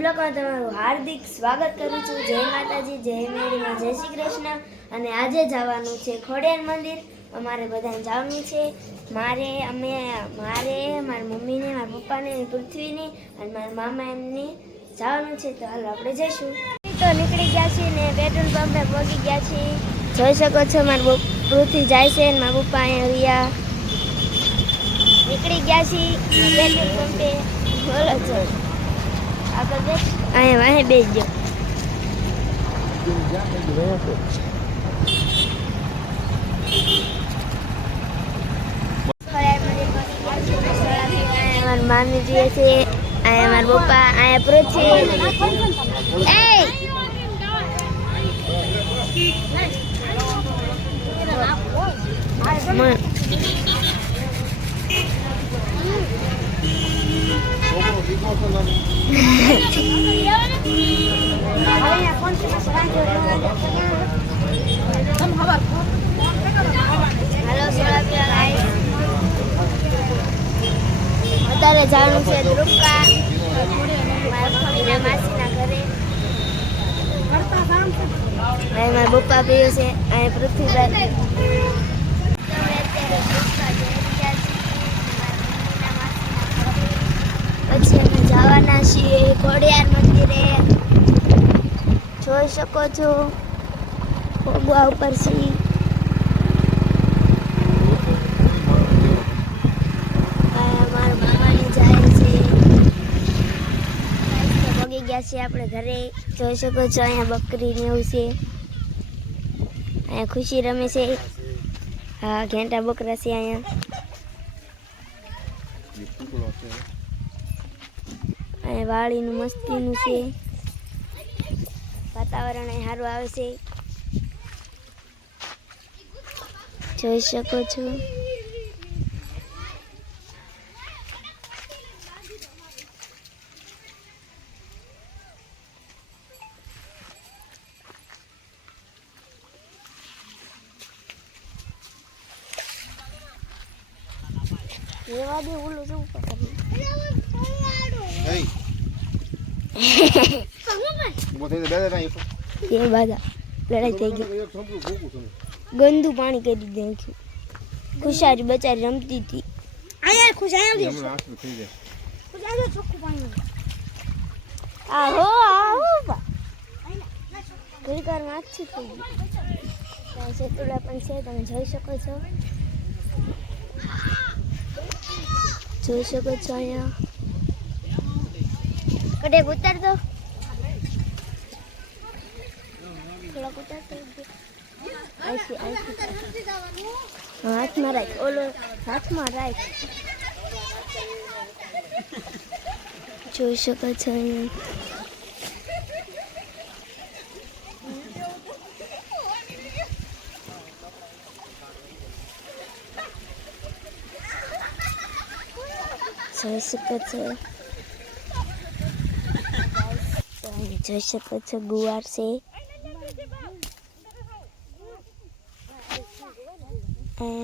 બ્લોગમાં તમારું હાર્દિક સ્વાગત કરું છું। જય માતાજી, જય મેળીમાં, જય શ્રી કૃષ્ણ। અને આજે જવાનું છે ખોડિયાર મંદિર। અમારે બધાને જવાનું છે। મારી મમ્મીને, મારા પપ્પાને, પૃથ્વીને અને મારા મામા એમને જવાનું છે। તો હાલો આપણે જઈશું। તો નીકળી ગયા છીએ ને પેટ્રોલ પંપે પહોંચી ગયા છીએ। જોઈ શકો છો મારી પૃથ્વી જાય છે ને મારા પપ્પા અહીંયા રહ્યા। નીકળી ગયા છીએ પેટ્રોલ પંપે। બોલો છો આગળ બેસ અહીંયા વાહે બેસજો। મારા મામી જોઈએ છે, અહીંયા મારા પપ્પા, અહીંયા પૃથ્વી। અત્યારે જવાનું છે ધ્રુપકા માસીના ઘરે। મારા પપ્પા પીયું છે, અહીંયા પૃથ્વીભાઈ। પછી અમે જવાના છીએ ખોડિયાર મંદિરે। જોઈ શકો છો ભોગવા ઉપર છીએ। મારા મામાને જાય છે। ભોગી ગયા છીએ આપણે ઘરે। જોઈ શકો છો અહીંયા બકરી ને એવું છે। અહીંયા ખુશી રમે છે। હા, ઘેંટા બકરા છે અહીંયા। અહીંયા વાળીનું મસ્તીનું છે। વાતાવરણ અહીં સારું આવે છે। જોઈ શકો છો રેવા દે ઓલું શું પકડી એ બાધા લડાઈ થઈ ગઈ। ગંદુ પાણી કરી દીધું। ખુશારી બચારી રમતી હતી। ઘણી વાર માછી થઈ ગઈ। સેતુડા પણ છે, તમે જોઈ શકો છો। જોઈ શકો છો અહીંયા કડે ઉતાર દો, થોડાક ઉતાર દો। હાથમાં રાખ, ઓલો હાથમાં રાખ। જોઈ શકો છો અહીંયા જોઈ શકો છો। જોઈ શકો છો ગુવાર છે।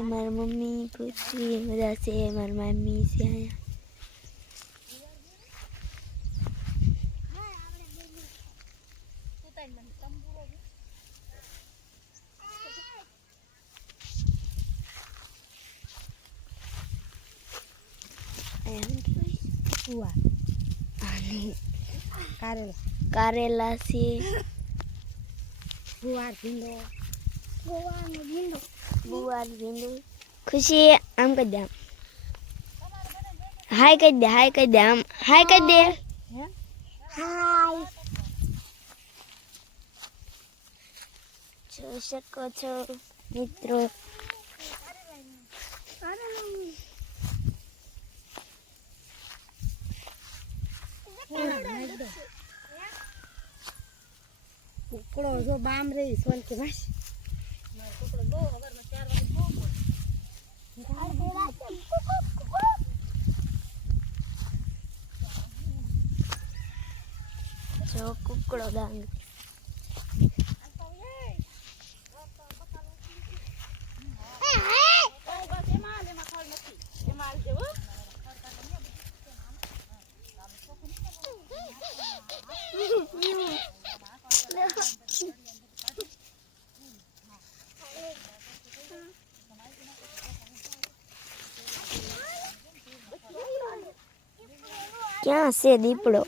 મારી મમ્મી, પૃથ્વી બધા છે, મારી મામી છે અહીંયા। કારેલા છે। ગુવાર ભીંડો। ખુશી આમ કરી દે, આમ હાય કરી દે, હાય કરી દે, આમ હાય કરી દે, હાય। જોઈ શકો છો મિત્રો કુકડો જો બામ રહી સોન કે બસ કુકડો બહુ ખબર માં 4 વાગે જો કુકડો ડાંગ હા છે દીપડો.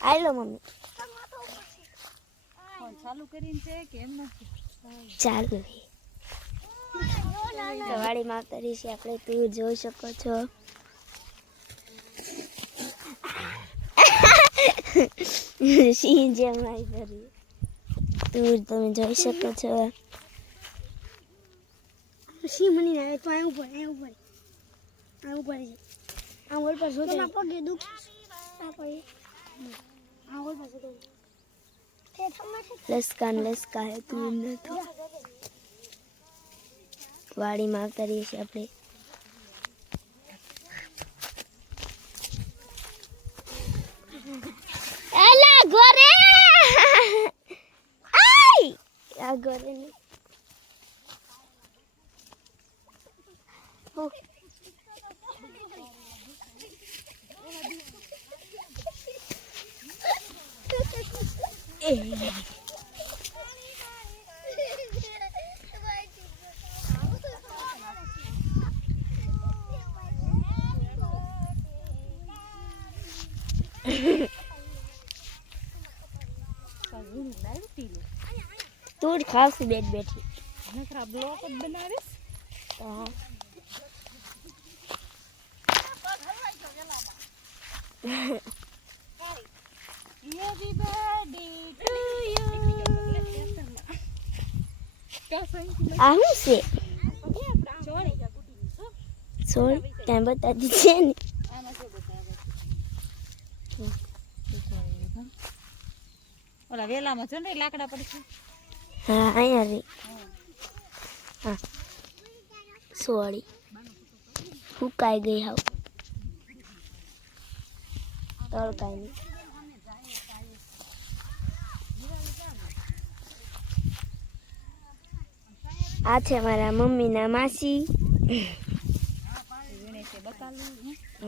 આલો મમ્મી ચાલુ કરીને છે કે એમ નથી? ચાલુ વાડી માવતરી છે આપણે. તું જોઈ શકો છો. સિંહ જેમ આવી કરી તું તમે જોઈ શકો છો. સિંહ મની આવે તો આ ઉપર આ ઓલ પર જોતે ના પગે દુખ આ પગે આ ઓલ પર જોતે લસકા હે તું નથી. વાડી માવતરી છે આપણે. એલા ગોરે આય આ ગોરે ને તું જ ખાવશું બેઠ બેઠી. નકરા બ્લોક જ બનાવીશ. હા Happy birthday to you. આ શું છે? સોળ ત્યાં બતાવી છે ને. ઓલા વેલામાં છે ને લાકડા પડશે. હા અહીંયા રે. હા સોળી ફૂકાઈ ગઈ હાવ તળકાઈ નહીં. આ છે મારા મમ્મીના માસી.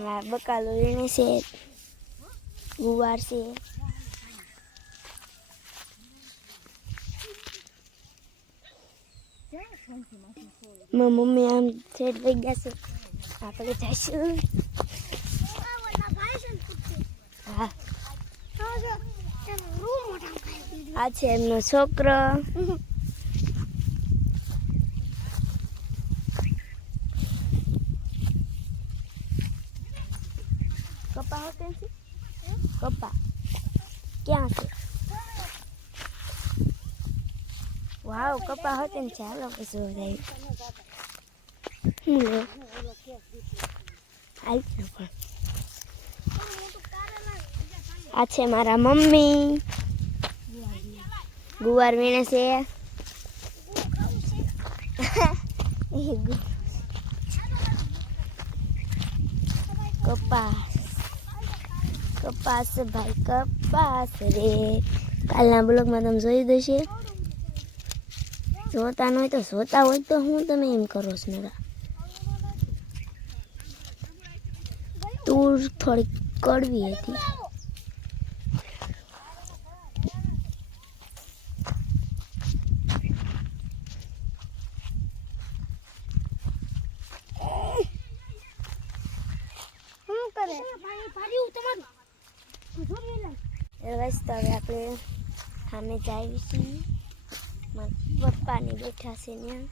હા બકાલો વીણે છે. ગુવાર છે. મમ્મી આમ સેટ લઈ ગયા છે. આપણે જઈશું. હા આ છે એમનો છોકરો. કપા હોતે છે. કપા ક્યાં છે? વાવ કપા હોતે ને ચાલો પછી જાય. આ છે મારા મમ્મી. ગુવાર વીણે છે. કપાસ ભાઈ કપાસ રે. કાલના બ્લોગમાં તમે જોઈ દેશે. જોતા ન હોય તો જોતા હોય તો હું તમે એમ કરો છો ને. તુર થોડીક કડવી હતી. બસ તો હવે આપણે સામે જઈએ છીએ. મારા પપ્પાની બેઠા છે ત્યાં.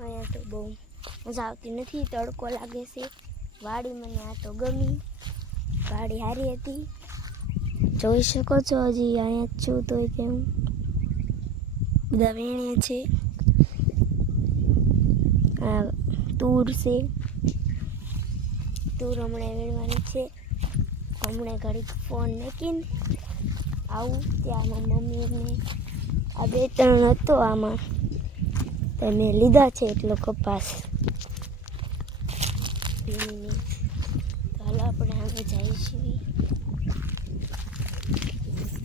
અહીંયા તો બહુ મજા આવતી નથી. તડકો લાગે છે. વાડી મને આ તો ગમી. વાડી સારી હતી. જોઈ શકો છો હજી અહીંયા જ છું તોય કેમ બધા વીણીએ છે. આ તુર છે. તુર હમણાં વીણવાની છે. હમણાં ઘડીક ફોન મૂકીને આવું ત્યાં મમ્મીને આ 2-3 હતો આમાં તો મેં લીધા છે એટલો કપાસ ભીણીને. ચાલો આપણે હવે જઈશું.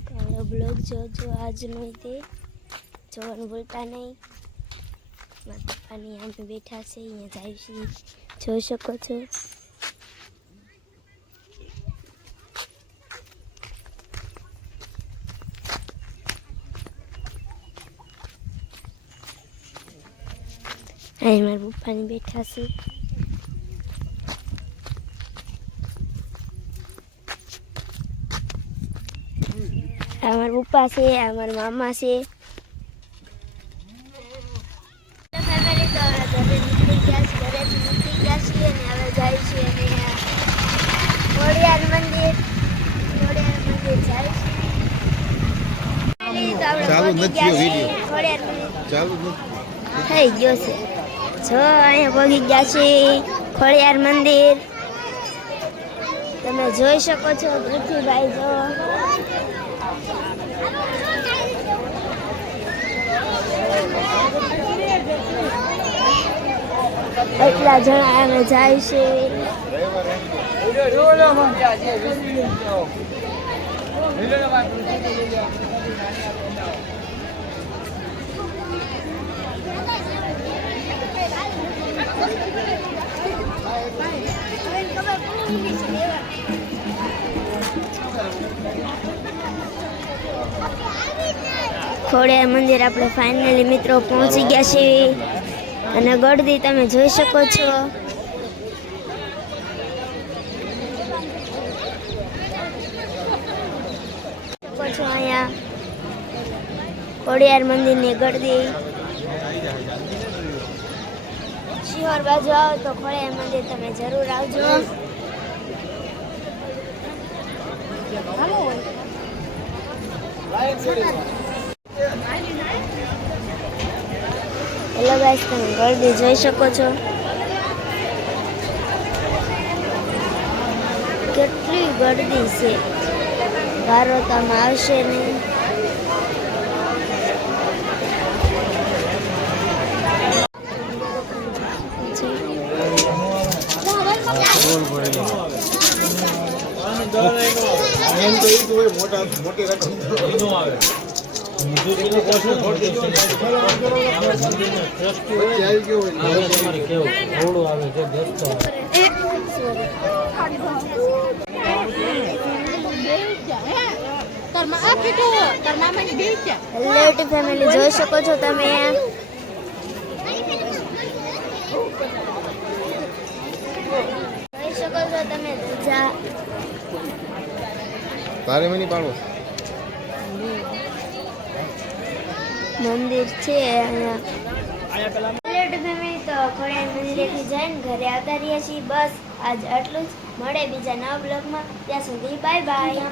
કાલો બ્લોગ જોજો આજનો તે જોવાનું ભૂલતા નહીં. મારા પપ્પાની આમે બેઠા છે અહીંયા જઈશું. જોઈ શકો છો. અહીં મારા પપ્પાની બેઠા છે. આ મારા પપ્પા છે, આ મારા મામા છે. ફેમિલી તો ઘરેથી નીકળી ગયા છીએ અને હવે જાય છે ખોડિયાર મંદિર જાય છે. તો આપણે પહોંચી ગયા છીએ ખોડિયાર મંદિર. થઈ ગયો છે. જો અહીંયા પહોંચી ગયા છીએ ખોડિયાર મંદિર. તમે જોઈ શકો છો પૃથ્વીભાઈ. જો એટલા જણા અમે જાય છે. ખોડિયાર મંદિર આપણે ફાઇનલી મિત્રો પહોંચી ગયા છીએ અને ગળદી તમે જોઈ શકો છો. અહીંયા ખોડિયાર મંદિરની ગળદી. શિહોર બાજુ આવો તો ખોડિયાર મંદિર તમે જરૂર આવજો. હેલો ગાઈસ, તમે ગળદી જોઈ શકો છો. કેટલી ગળદી છે. વારો તો આમાં આવશે નહીં. રિલેટિવ ફેમિલી જોઈ શકો છો તમે. જોઈ શકો છો તમે ધજા. તારે મની પાડો મંદિર છે અહીંયા. રિલેટિવ ફેમિલી તો ખોડિયાર મંદિરેથી જઈને ઘરે આવતા રહ્યા છીએ. બસ આજ આટલું જ. મળે બીજા નવા બ્લોગમાં. ત્યાં સુધી બાય બાય.